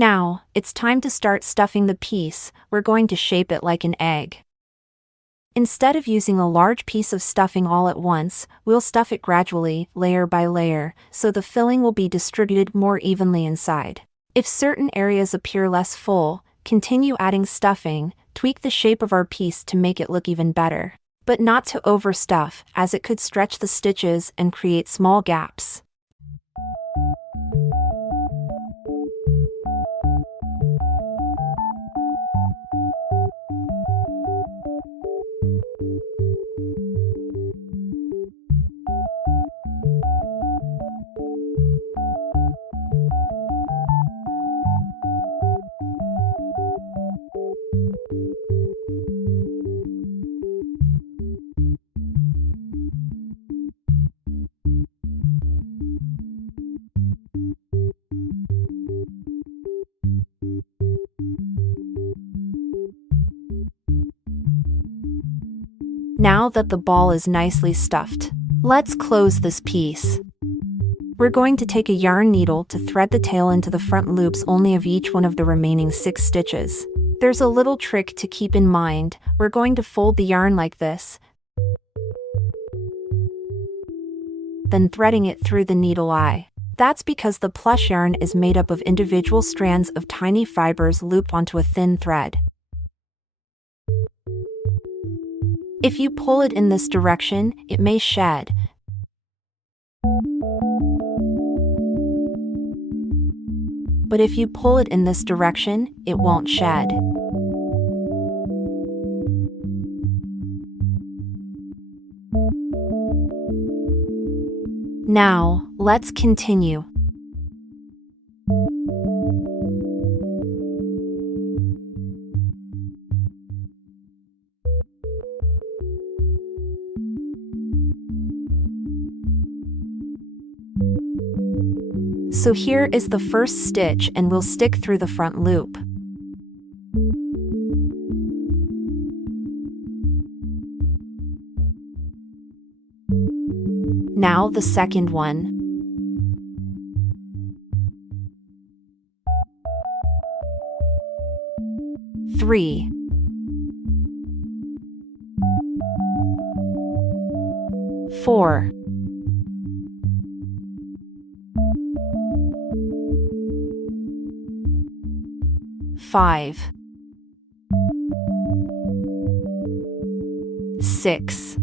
Now, it's time to start stuffing the piece. We're going to shape it like an egg. Instead of using a large piece of stuffing all at once, we'll stuff it gradually, layer by layer, so the filling will be distributed more evenly inside. If certain areas appear less full, continue adding stuffing, tweak the shape of our piece to make it look even better. But not to overstuff, as it could stretch the stitches and create small gaps. Now that the ball is nicely stuffed, let's close this piece. We're going to take a yarn needle to thread the tail into the front loops only of each one of the remaining 6 stitches. There's a little trick to keep in mind. We're going to fold the yarn like this, then threading it through the needle eye. That's because the plush yarn is made up of individual strands of tiny fibers looped onto a thin thread. If you pull it in this direction, it may shed. But if you pull it in this direction, it won't shed. Now, let's continue. So here is the first stitch, and we'll stick through the front loop. Now the second one. Three. Four. 5. 6.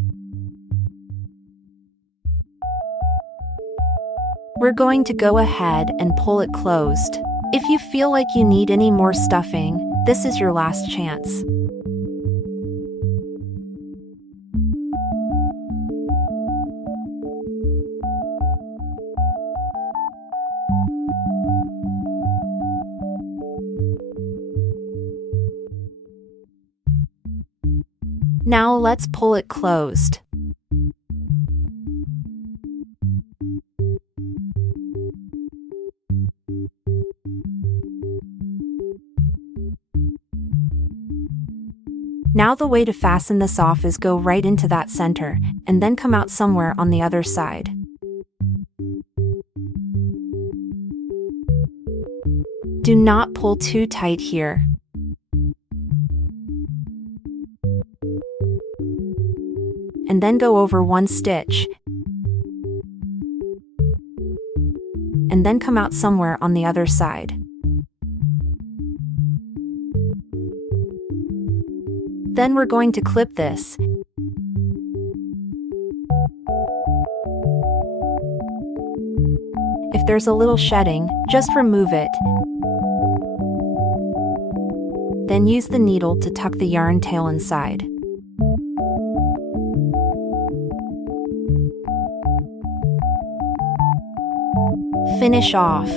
We're going to go ahead and pull it closed. If you feel like you need any more stuffing, this is your last chance. Now let's pull it closed. Now the way to fasten this off is go right into that center, and then come out somewhere on the other side. Do not pull too tight here. And then go over one stitch, and then come out somewhere on the other side. Then we're going to clip this. If there's a little shedding, just remove it. Then use the needle to tuck the yarn tail inside. Finish off.